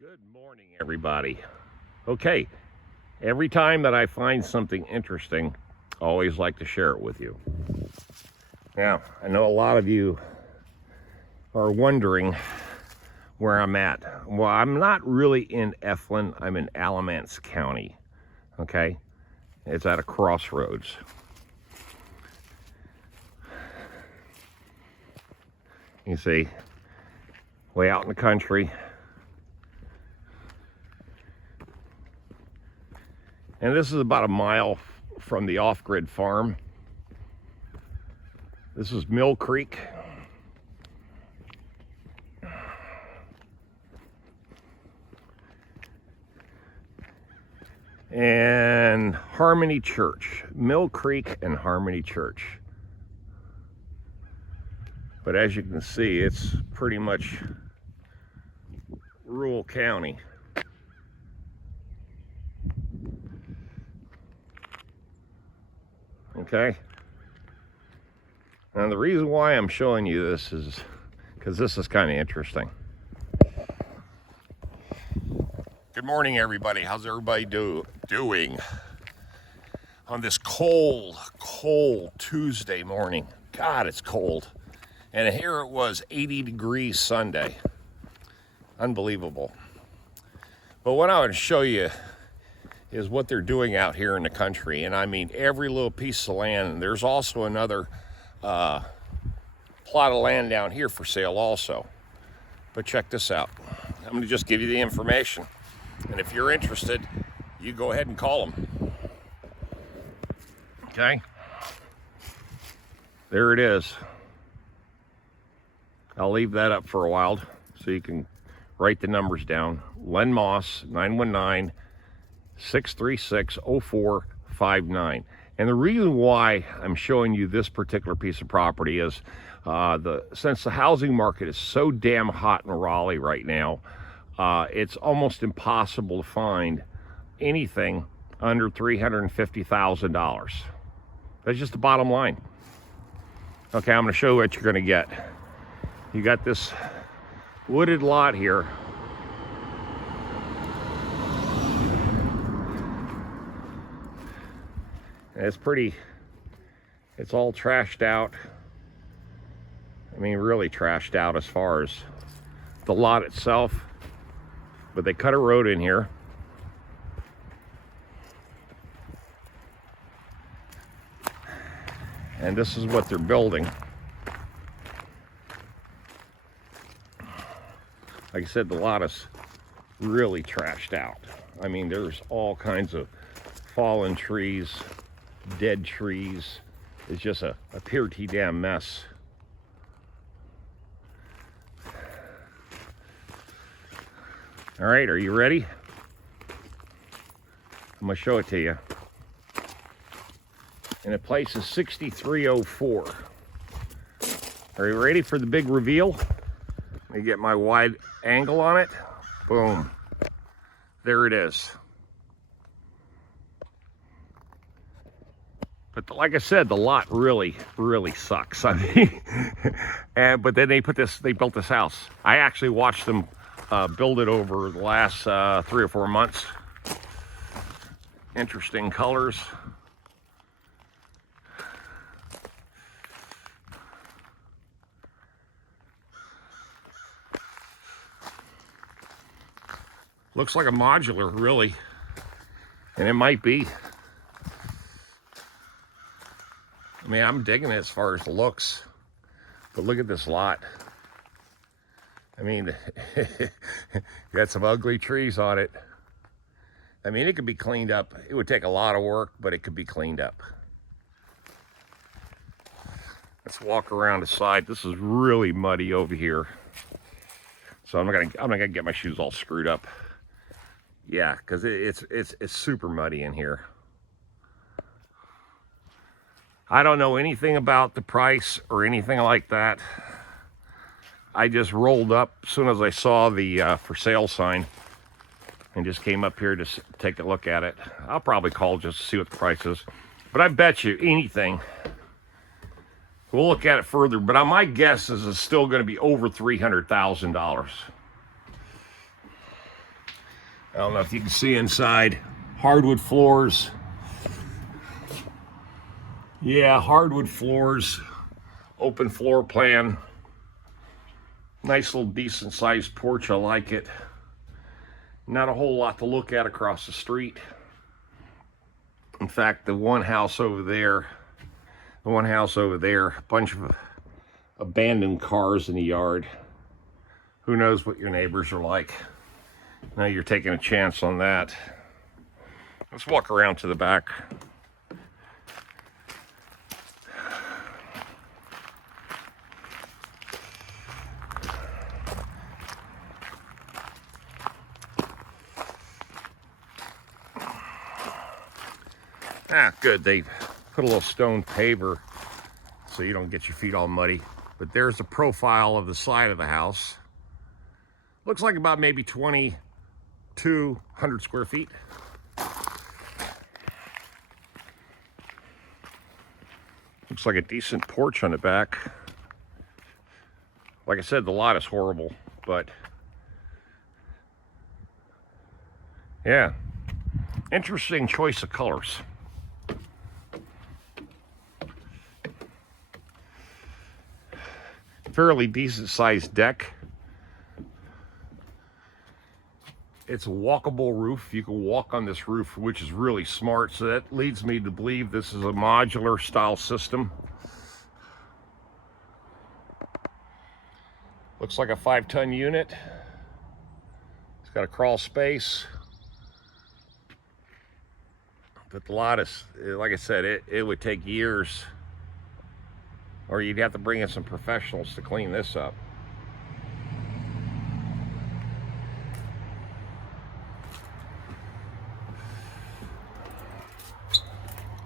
Good morning, everybody. Okay, every time that I find something interesting, I always like to share it with you. Now, I know a lot of you are wondering where I'm at. Well, I'm not really in Eflin, I'm in Alamance County, okay? It's at a crossroads. You see, way out in the country. And this is about a mile from the off-grid farm. This is Mill Creek. And Harmony Church. Mill Creek and Harmony Church. But as you can see, it's pretty much rural county. Okay? And the reason why I'm showing you this is because this is kind of interesting. Good morning, everybody. How's everybody doing on this cold Tuesday morning? God, it's cold. And here it was 80 degrees Sunday. Unbelievable. But what I want to show you is what they're doing out here in the country. And I mean, every little piece of land. There's also another plot of land down here for sale also. But check this out. I'm going to just give you the information. And if you're interested, you go ahead and call them. Okay? There it is. I'll leave that up for a while so you can write the numbers down. Len Moss, 919-636-0459. And the reason why I'm showing you this particular piece of property is since the housing market is so damn hot in Raleigh right now, it's almost impossible to find anything under $350,000. That's just the bottom line. Okay, I'm going to show you what you're going to get. You got this wooded lot here. And it's pretty, it's all trashed out. I mean, really trashed out as far as the lot itself. But they cut a road in here. And this is what they're building. Like I said, the lot is really trashed out. I mean, there's all kinds of fallen trees, dead trees. It's just a pretty damn mess. All right, are you ready? I'm gonna show it to you. And the place is 6304. Are you ready for the big reveal? Let me get my wide angle on it. Boom. There it is. But like I said, the lot really sucks. I mean, but then they built this house. I actually watched them build it over the last 3 or 4 months. Interesting colors. Looks like a modular, really. And it might be. I mean, I'm digging it as far as the looks. But look at this lot. I mean, you got some ugly trees on it. I mean, it could be cleaned up. It would take a lot of work, but it could be cleaned up. Let's walk around the side. This is really muddy over here. So I'm not gonna get my shoes all screwed up. Yeah, because it's super muddy in here. I don't know anything about the price or anything like that. I just rolled up as soon as I saw the for sale sign and just came up here to take a look at it. I'll probably call just to see what the price is. But I bet you anything. We'll look at it further, but my guess is it's still going to be over $300,000. I don't know if you can see inside. Hardwood floors. Yeah, hardwood floors. Open floor plan. Nice little decent sized porch. I like it. Not a whole lot to look at across the street. In fact, the one house over there, a bunch of abandoned cars in the yard. Who knows what your neighbors are like? Now you're taking a chance on that. Let's walk around to the back. Good, they put a little stone paver so you don't get your feet all muddy. But there's the profile of the side of the house. Looks like about maybe 2,200 square feet. Looks like a decent porch on the back. Like I said, the lot is horrible, but yeah, interesting choice of colors. Fairly decent sized deck. It's a walkable roof. You can walk on this roof, which is really smart. So that leads me to believe this is a modular style system. Looks like a 5-ton unit. It's got a crawl space. But the lot is, like I said, it would take years, or you'd have to bring in some professionals to clean this up.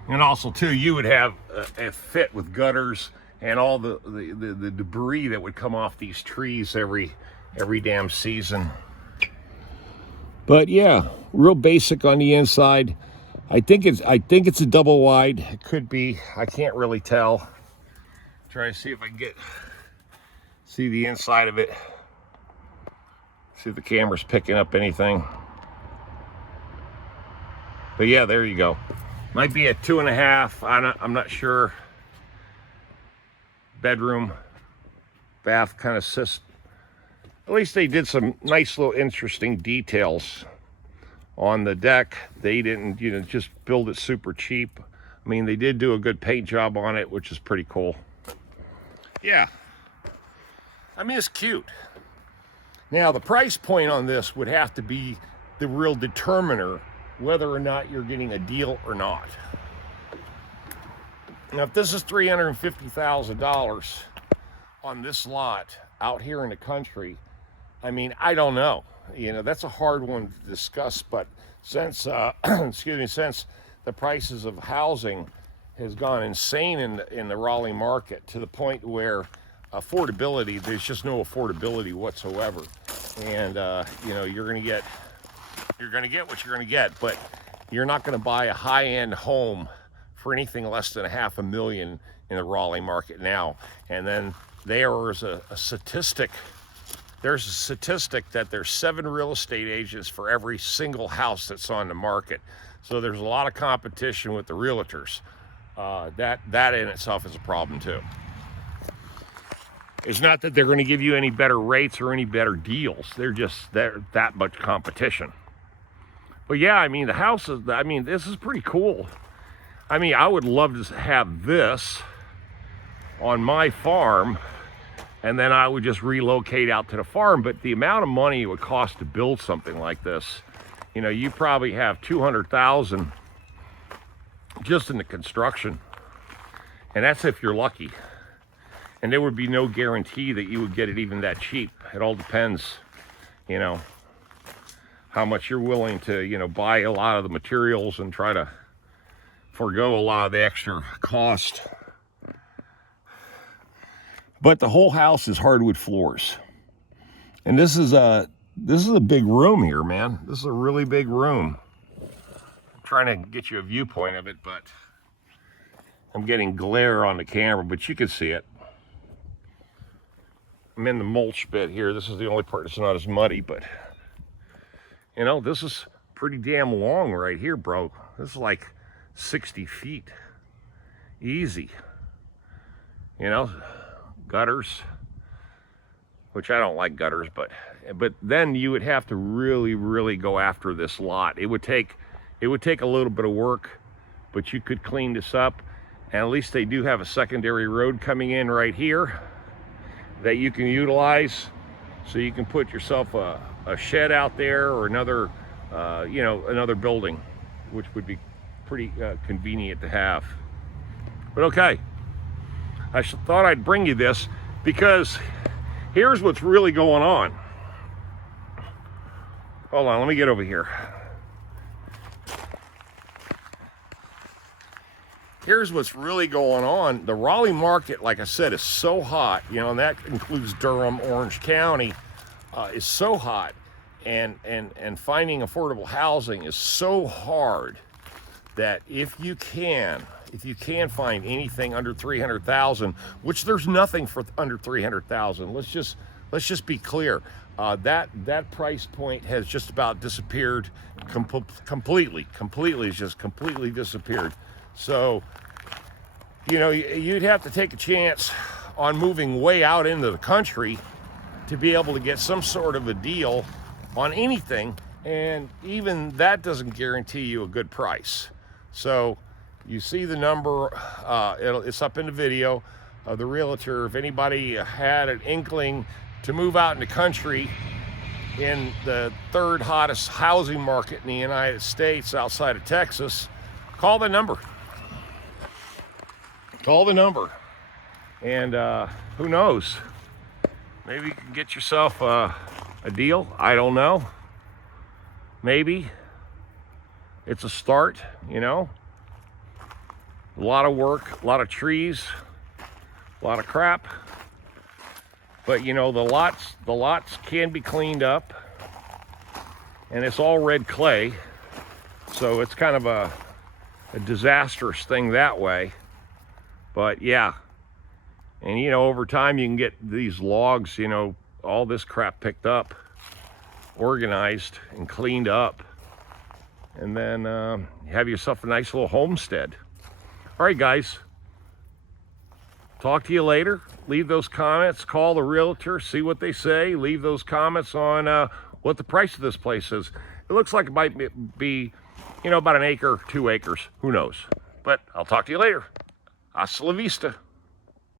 And also too, you would have a fit with gutters and all the debris that would come off these trees every damn season. But yeah, real basic on the inside. I think it's a double wide. It could be, I can't really tell. Try to see if I can see the inside of it. See if the camera's picking up anything. But yeah, there you go. Might be a 2.5. I'm not sure. Bedroom, bath kind of system. At least they did some nice little interesting details on the deck. They didn't, just build it super cheap. I mean, they did do a good paint job on it, which is pretty cool. Yeah. I mean, it's cute. Now, the price point on this would have to be the real determiner whether or not you're getting a deal or not. Now, if this is $350,000 on this lot out here in the country, I mean, I don't know. That's a hard one to discuss, but since, since the prices of housing has gone insane in the Raleigh market to the point where affordability, there's just no affordability whatsoever. And, you're going to get what you're going to get, but you're not going to buy a high-end home for anything less than $500,000 in the Raleigh market now. And then there's a statistic that there's 7 real estate agents for every single house that's on the market. So there's a lot of competition with the realtors. That in itself is a problem too. It's not that they're going to give you any better rates or any better deals. They're that much competition. But yeah, I mean, the house is, this is pretty cool. I mean, I would love to have this on my farm, and then I would just relocate out to the farm. But the amount of money it would cost to build something like this, you probably have $200,000 just in the construction. And that's if you're lucky. And there would be no guarantee that you would get it even that cheap. It all depends, how much you're willing to, buy a lot of the materials and try to forego a lot of the extra cost. But the whole house is hardwood floors. And this is a big room here, man. This is a really big room. I'm trying to get you a viewpoint of it, but I'm getting glare on the camera, but you can see it. I'm in the mulch bit here. This is the only part that's not as muddy, but You know, this is pretty damn long right here, bro. This is like 60 feet. Easy. You know, gutters, which I don't like gutters, but then you would have to really go after this lot. It would take a little bit of work, but you could clean this up. And at least they do have a secondary road coming in right here that you can utilize. So you can put yourself a shed out there, or another, you know, another building, which would be pretty convenient to have. But okay, I thought I'd bring you this because here's what's really going on. Hold on, let me get over here. Here's what's really going on. The Raleigh market, like I said, is so hot, you know, and that includes Durham, Orange County, is so hot, and finding affordable housing is so hard that if you can find anything under 300,000, which there's nothing for under 300,000. Let's just be clear. That price point has just about disappeared completely. It's just completely disappeared. So, you know, you'd have to take a chance on moving way out into the country to be able to get some sort of a deal on anything, and even that doesn't guarantee you a good price. So you see the number, it's up in the video of the realtor. If anybody had an inkling to move out in the country in the third hottest housing market in the United States outside of Texas, call the number. Call the number. And who knows? Maybe you can get yourself a deal. I don't know. Maybe. It's a start, you know. A lot of work, a lot of trees, a lot of crap. But you know, the lots can be cleaned up, and it's all red clay, so it's kind of a disastrous thing that way. But yeah, and you know, over time you can get these logs, you know, all this crap picked up, organized and cleaned up, and then have yourself a nice little homestead. All right, guys, talk to you later. Leave those comments, call the realtor, see what they say. Leave those comments on what the price of this place is. It looks like it might be, you know, about an acre, 2 acres, who knows. But I'll talk to you later. Hasta la vista.